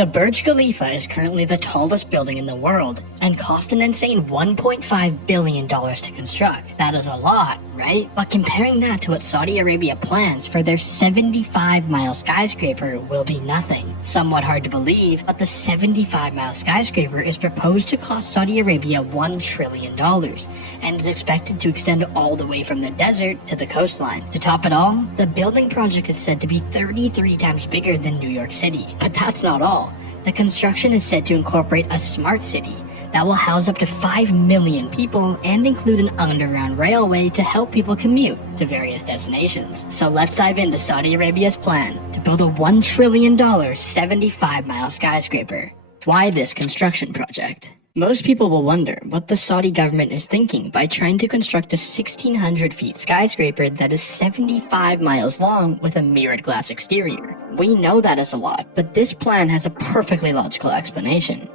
The Burj Khalifa is currently the tallest building in the world and cost an insane $1.5 billion to construct. That is a lot, right? But comparing that to what Saudi Arabia plans for their 75-mile skyscraper will be nothing. Somewhat hard to believe, but the 75-mile skyscraper is proposed to cost Saudi Arabia $1 trillion and is expected to extend all the way from the desert to the coastline. To top it all, the building project is said to be 33 times bigger than New York City. But that's not all. The construction is said to incorporate a smart city that will house up to 5 million people and include an underground railway to help people commute to various destinations. So let's dive into Saudi Arabia's plan to build a $1 trillion 75-mile skyscraper. Why this construction project? Most people will wonder what the Saudi government is thinking by trying to construct a 1,600 feet skyscraper that is 75 miles long with a mirrored glass exterior. We know that is a lot, but this plan has a perfectly logical explanation.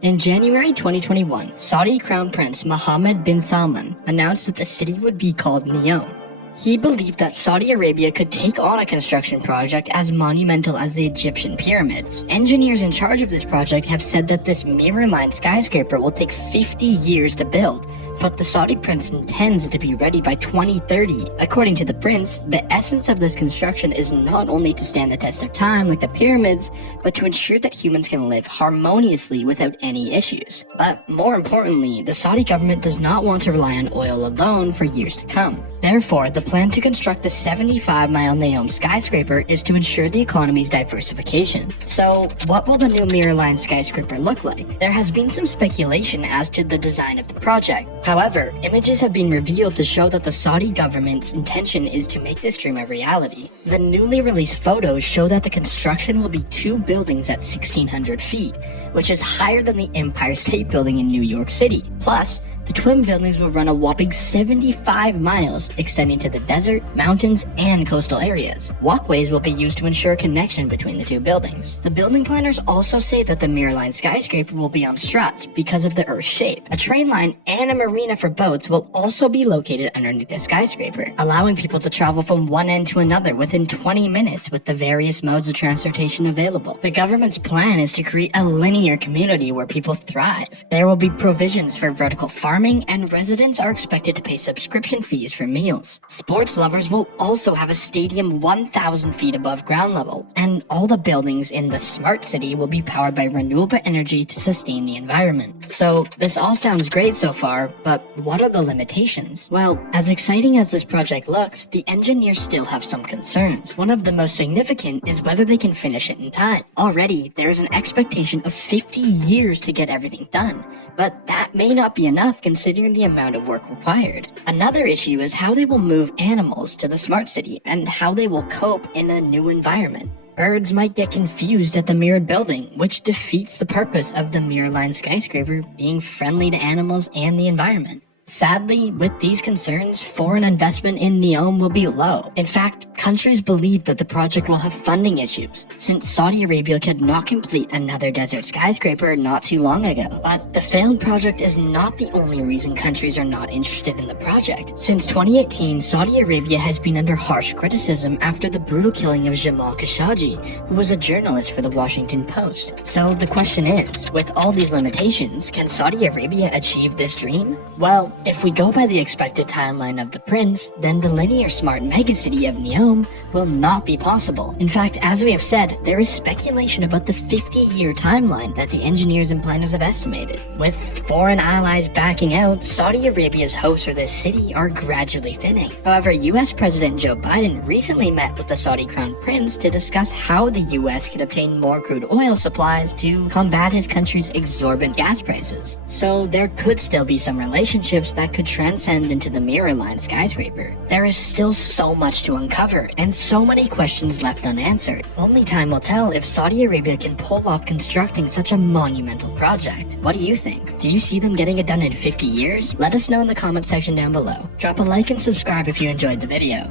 In January 2021, Saudi Crown Prince Mohammed bin Salman announced that the city would be called Neom. He believed that Saudi Arabia could take on a construction project as monumental as the Egyptian pyramids. Engineers in charge of this project have said that this mirror-lined skyscraper will take 50 years to build, but the Saudi prince intends it to be ready by 2030. According to the prince, the essence of this construction is not only to stand the test of time like the pyramids, but to ensure that humans can live harmoniously without any issues. But more importantly, the Saudi government does not want to rely on oil alone for years to come. Therefore, the plan to construct the 75-mile Neom skyscraper is to ensure the economy's diversification. So, what will the new mirror-lined skyscraper look like? There has been some speculation as to the design of the project. However, images have been revealed to show that the Saudi government's intention is to make this dream a reality. The newly released photos show that the construction will be 2 buildings at 1,600 feet, which is higher than the Empire State Building in New York City. Plus, the twin buildings will run a whopping 75 miles, extending to the desert, mountains, and coastal areas. Walkways will be used to ensure a connection between the 2 buildings. The building planners also say that the mirror-lined skyscraper will be on struts because of the Earth's shape. A train line and a marina for boats will also be located underneath the skyscraper, allowing people to travel from one end to another within 20 minutes with the various modes of transportation available. The government's plan is to create a linear community where people thrive. There will be provisions for vertical farming, and residents are expected to pay subscription fees for meals. Sports lovers will also have a stadium 1,000 feet above ground level, and all the buildings in the smart city will be powered by renewable energy to sustain the environment. So this all sounds great so far, but what are the limitations? Well, as exciting as this project looks, the engineers still have some concerns. One of the most significant is whether they can finish it in time. Already, there is an expectation of 50 years to get everything done, but that may not be enough considering the amount of work required. Another issue is how they will move animals to the smart city and how they will cope in a new environment. Birds might get confused at the mirrored building, which defeats the purpose of the mirror-lined skyscraper being friendly to animals and the environment. Sadly, with these concerns, foreign investment in Neom will be low. In fact, countries believe that the project will have funding issues, since Saudi Arabia could not complete another desert skyscraper not too long ago. But the failed project is not the only reason countries are not interested in the project. Since 2018, Saudi Arabia has been under harsh criticism after the brutal killing of Jamal Khashoggi, who was a journalist for the Washington Post. So the question is, with all these limitations, can Saudi Arabia achieve this dream? Well, if we go by the expected timeline of the prince, then the linear smart megacity of Neom will not be possible. In fact, as we have said, there is speculation about the 50-year timeline that the engineers and planners have estimated. With foreign allies backing out, Saudi Arabia's hopes for this city are gradually thinning. However, US President Joe Biden recently met with the Saudi Crown Prince to discuss how the US could obtain more crude oil supplies to combat his country's exorbitant gas prices. So there could still be some relationships that could transcend into the mirror-lined skyscraper. There is still so much to uncover and so many questions left unanswered. Only time will tell if Saudi Arabia can pull off constructing such a monumental project. What do you think? Do you see them getting it done in 50 years? Let us know in the comment section down below. Drop a like and subscribe if you enjoyed the video.